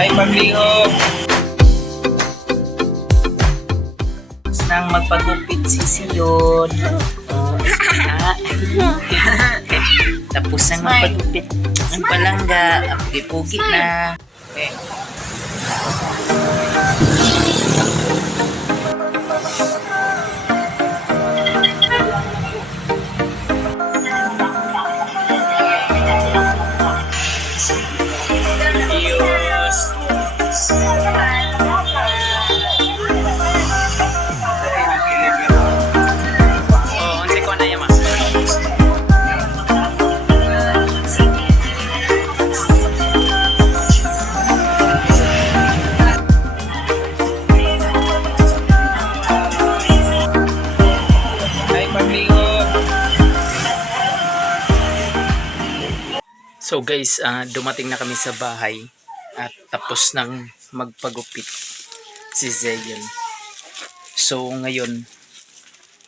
Ay, paglihok. Tapos nang magpagupit si Sion. Oh, tapos nang magpagupit ang palangga. Ang pugi-pugi na. Okay. So guys, dumating na kami sa bahay at tapos nang magpagupit si Zion. So ngayon,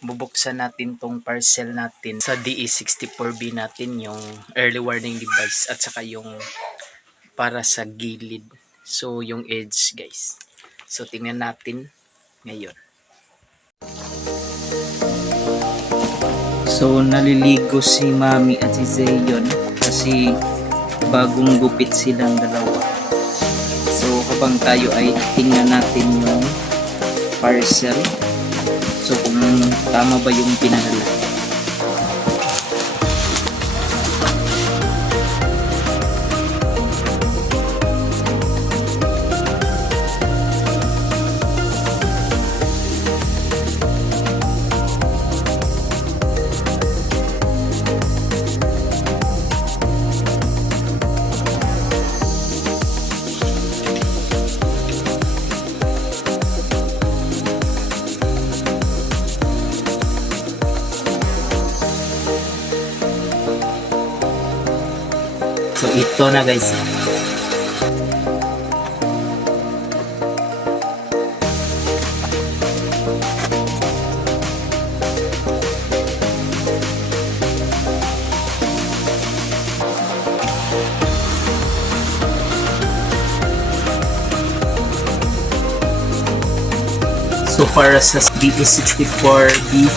bubuksan natin tong parcel natin sa DE64B natin, yung early warning device at saka yung para sa gilid. So yung edge guys. So tingnan natin ngayon. So naliligo si Mami at si Zion kasi bagong gupit silang dalawa. So habang tayo ay tingnan natin yung parcel. So kung tama ba yung pinadala. So ito na guys. So para sa DE64B,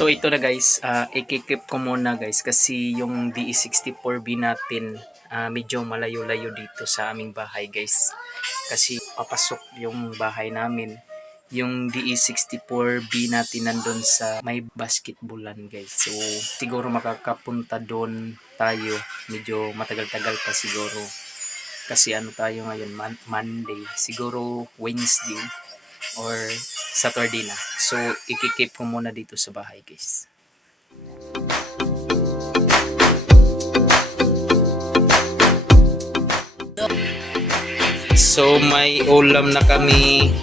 so ito na guys, i-keep ko muna guys kasi yung DE64B natin medyo malayo-layo dito sa aming bahay guys. Kasi papasok yung bahay namin. Yung DE64B natin nandun sa may basketballan guys. So siguro makakapunta doon tayo. Medyo matagal-tagal pa siguro. Kasi ano tayo ngayon, Monday. Siguro Wednesday or Saturday na. So i-keep ko muna dito sa bahay guys. So may ulam na kami.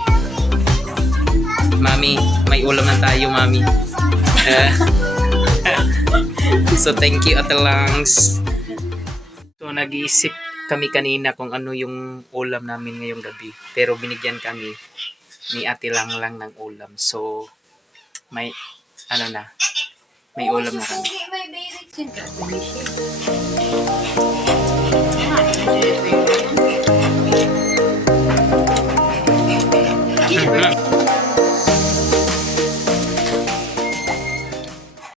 Mami, may ulam na tayo Mami. So thank you Ate Langs. So nag-iisip kami kanina kung ano yung ulam namin ngayong gabi. Pero binigyan kami ni Ate Lang ng ulam. So may ano na, may ulam na kami.